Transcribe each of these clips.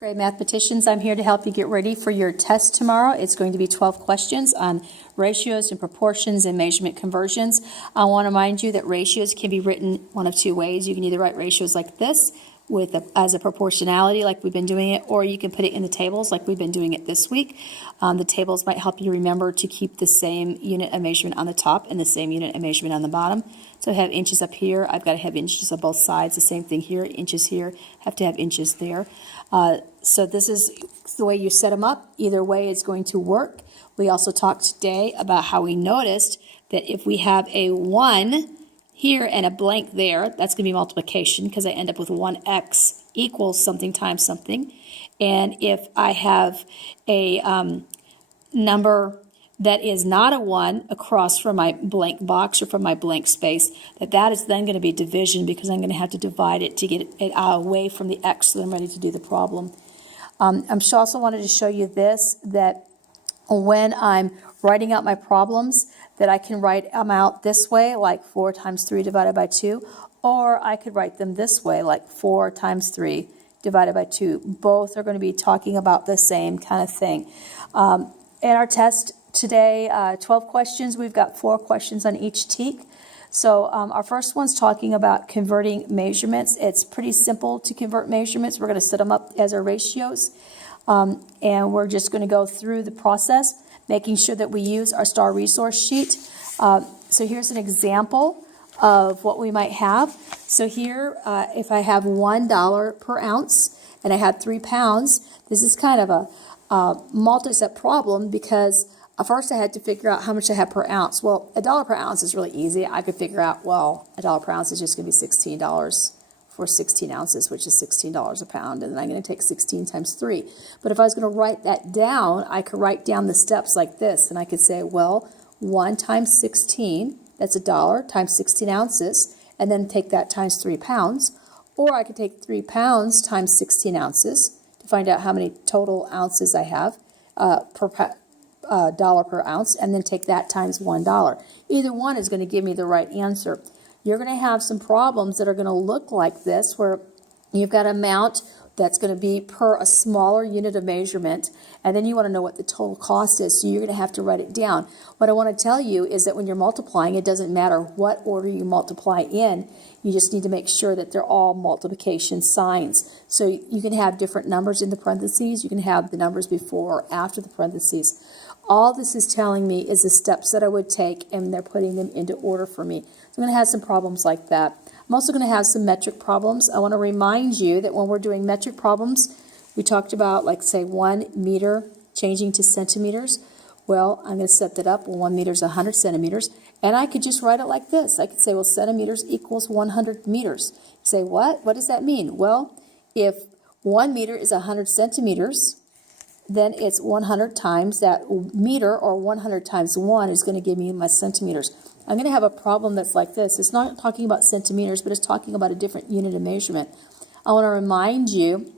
Great mathematicians, I'm here to help you get ready for your test tomorrow. It's going to be 12 questions on ratios and proportions and measurement conversions. I want to remind you that ratios can be written one of two ways. You can either write ratios like this as a proportionality like we've been doing it, or you can put it in the tables like we've been doing it this week. The tables might help you remember to keep the same unit of measurement on the top and the same unit of measurement on the bottom. So I have inches up here, I've got to have inches on both sides, the same thing here, inches here, have to have inches there. So this is the way you set them up. Either way it's going to work. We also talked today about how we noticed that if we have a 1 here and a blank there, that's going to be multiplication because I end up with 1x equals something times something. And if I have a number that is not a 1 across from my blank box or from my blank space, that is then going to be division because I'm going to have to divide it to get it away from the x so that I'm ready to do the problem. I also wanted to show you this, that when I'm writing out my problems, that I can write them out this way, like 4 times 3 divided by 2, or I could write them this way, like 4 times 3 divided by 2. Both are going to be talking about the same kind of thing. In our test today, 12 questions. We've got 4 questions on each teak. So our first one's talking about converting measurements. It's pretty simple to convert measurements. We're going to set them up as our ratios. And we're just going to go through the process, making sure that we use our STAR resource sheet. So here's an example of what we might have. So here, if I have $1 per ounce and I had 3 pounds, this is kind of a multi-step problem because first I had to figure out how much I had per ounce. Well, $1 per ounce is really easy. I could figure out, well, $1 per ounce is just going to be $16 for 16 ounces, which is $16 a pound, and then I'm going to take 16 times 3. But if I was going to write that down, I could write down the steps like this, and I could say, well, 1 times 16, that's $1 times 16 ounces, and then take that times 3 pounds. Or I could take 3 pounds times 16 ounces to find out how many total ounces I have per dollar per ounce, and then take that times $1. Either one is going to give me the right answer. You're going to have some problems that are going to look like this, where you've got an amount that's going to be per a smaller unit of measurement, and then you want to know what the total cost is, so you're going to have to write it down. What I want to tell you is that when you're multiplying, it doesn't matter what order you multiply in, you just need to make sure that they're all multiplication signs. So you can have different numbers in the parentheses, you can have the numbers before or after the parentheses. All this is telling me is the steps that I would take, and they're putting them into order for me. So I'm going to have some problems like that. I'm also going to have some metric problems. I want to remind you that when we're doing metric problems, we talked about, like, say, 1 meter changing to centimeters. Well, I'm going to set that up. Well, 1 meter is 100 centimeters. And I could just write it like this. I could say, well, centimeters equals 100 meters. You say, what? What does that mean? Well, if 1 meter is 100 centimeters, then it's 100 times that meter, or 100 times 1 is going to give me my centimeters. I'm going to have a problem that's like this. It's not talking about centimeters, but it's talking about a different unit of measurement. I want to remind you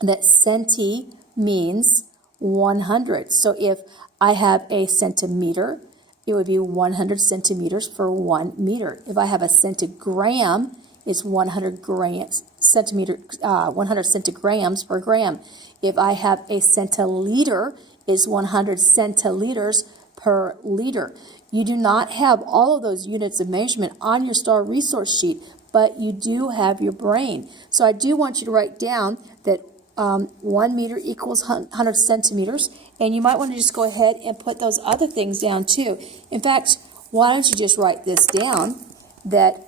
that centi means 100. So if I have a centimeter, it would be 100 centimeters for 1 meter. If I have a centigram, it's 100 grams, 100 centigrams per gram. If I have a centiliter, it's 100 centiliters per liter. You do not have all of those units of measurement on your STAR resource sheet, but you do have your brain. So I do want you to write down that 1 meter equals 100 centimeters, and you might want to just go ahead and put those other things down too. In fact, why don't you just write this down, that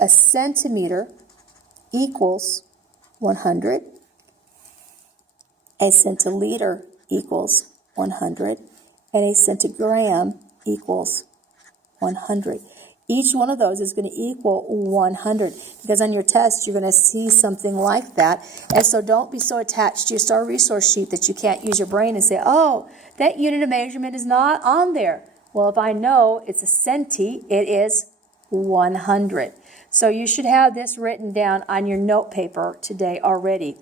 a centimeter equals 100, a centiliter equals 100, and a centigram equals 100. Each one of those is going to equal 100, because on your test you're going to see something like that. And so don't be so attached to your STAR resource sheet that you can't use your brain and say, oh, that unit of measurement is not on there. Well, if I know it's a centi, it is 100. So you should have this written down on your note paper today already.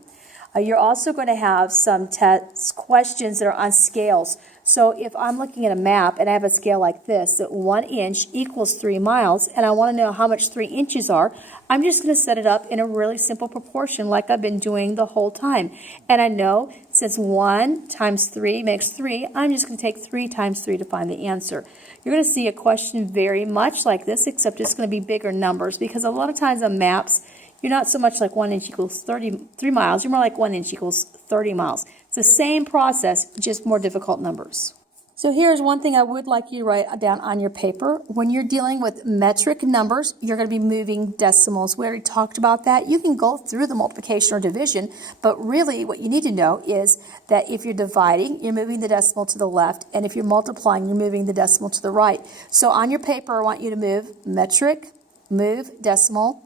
You're also going to have some test questions that are on scales. So if I'm looking at a map and I have a scale like this, that 1 inch equals 3 miles, and I want to know how much 3 inches are, I'm just going to set it up in a really simple proportion like I've been doing the whole time. And I know since 1 times 3 makes 3, I'm just going to take 3 times 3 to find the answer. You're going to see a question very much like this, except it's going to be bigger numbers, because a lot of times on maps, you're not so much like 1 inch equals 3 miles, you're more like 1 inch equals 30 miles. It's the same process, just more difficult numbers. So here's one thing I would like you to write down on your paper. When you're dealing with metric numbers, you're going to be moving decimals. We already talked about that. You can go through the multiplication or division, but really what you need to know is that if you're dividing, you're moving the decimal to the left, and if you're multiplying, you're moving the decimal to the right. So on your paper, I want you to move metric, move decimal,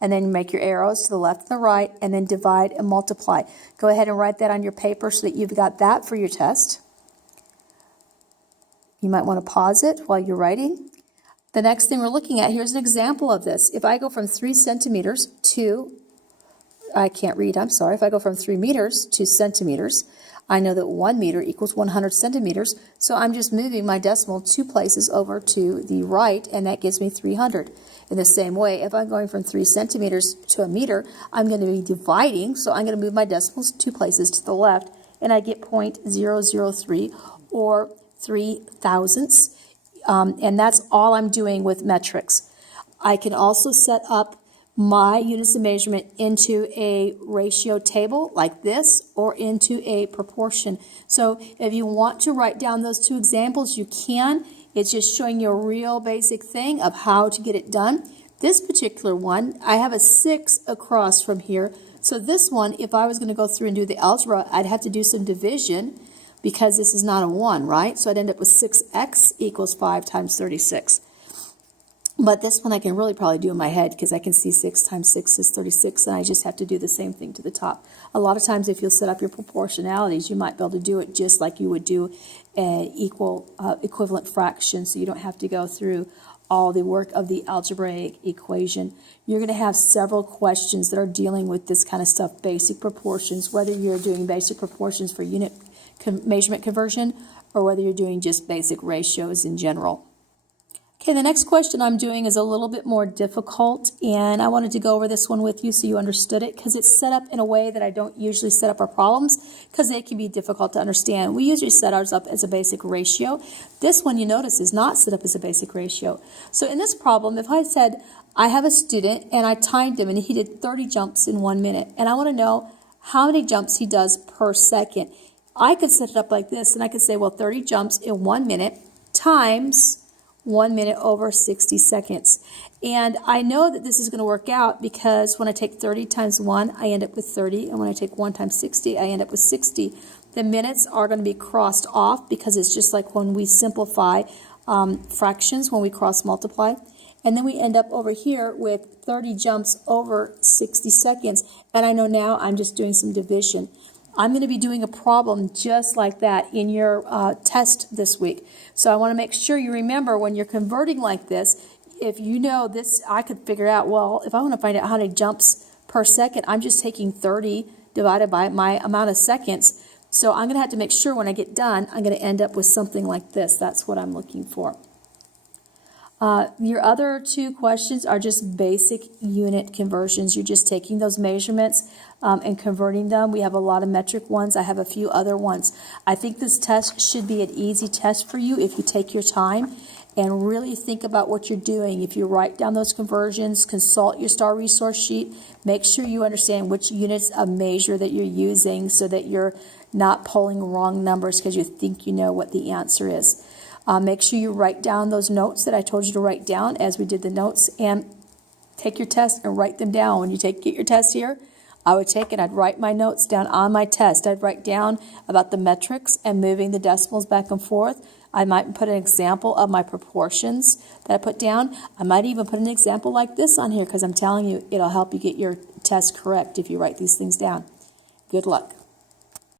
and then make your arrows to the left and the right, and then divide and multiply. Go ahead and write that on your paper so that you've got that for your test. You might want to pause it while you're writing. The next thing we're looking at, here's an example of this. If I go from 3 centimeters to, I can't read, I'm sorry. If I go from 3 meters to centimeters, I know that 1 meter equals 100 centimeters, so I'm just moving my decimal 2 places over to the right, and that gives me 300. In the same way, if I'm going from 3 centimeters to a meter, I'm going to be dividing, so I'm going to move my decimals 2 places to the left, and I get 0.003, or 3 thousandths, and that's all I'm doing with metrics. I can also set up my units of measurement into a ratio table like this, or into a proportion. So if you want to write down those 2 examples, you can. It's just showing you a real basic thing of how to get it done. This particular one, I have a 6 across from here. So this one, if I was going to go through and do the algebra, I'd have to do some division, because this is not a 1, right? So I'd end up with 6x equals 5 times 36. But this one I can really probably do in my head, because I can see 6 times 6 is 36, and I just have to do the same thing to the top. A lot of times if you'll set up your proportionalities, you might be able to do it just like you would do an equivalent fraction, so you don't have to go through all the work of the algebraic equation. You're going to have several questions that are dealing with this kind of stuff, basic proportions, whether you're doing basic proportions for unit measurement conversion, or whether you're doing just basic ratios in general. Okay, the next question I'm doing is a little bit more difficult, and I wanted to go over this one with you so you understood it, because it's set up in a way that I don't usually set up our problems, because they can be difficult to understand. We usually set ours up as a basic ratio. This one, you notice, is not set up as a basic ratio. So in this problem, if I said I have a student and I timed him and he did 30 jumps in 1 minute, and I want to know how many jumps he does per second, I could set it up like this, and I could say, well, 30 jumps in 1 minute times 1 minute over 60 seconds. And I know that this is going to work out, because when I take 30 times 1, I end up with 30, and when I take 1 times 60, I end up with 60. The minutes are going to be crossed off, because it's just like when we simplify fractions, when we cross multiply. And then we end up over here with 30 jumps over 60 seconds, and I know now I'm just doing some division. I'm going to be doing a problem just like that in your test this week. So I want to make sure you remember, when you're converting like this, if you know this, I could figure out, well, if I want to find out how many jumps per second, I'm just taking 30 divided by my amount of seconds. So I'm going to have to make sure when I get done, I'm going to end up with something like this. That's what I'm looking for. Your other 2 questions are just basic unit conversions. You're just taking those measurements and converting them. We have a lot of metric ones. I have a few other ones. I think this test should be an easy test for you if you take your time and really think about what you're doing. If you write down those conversions, consult your STAR resource sheet, make sure you understand which units of measure that you're using, so that you're not pulling wrong numbers because you think you know what the answer is. Make sure you write down those notes that I told you to write down as we did the notes, and take your test and write them down. When you get your test here, I would take and I'd write my notes down on my test. I'd write down about the metrics and moving the decimals back and forth. I might put an example of my proportions that I put down. I might even put an example like this on here, because I'm telling you, it'll help you get your test correct if you write these things down. Good luck.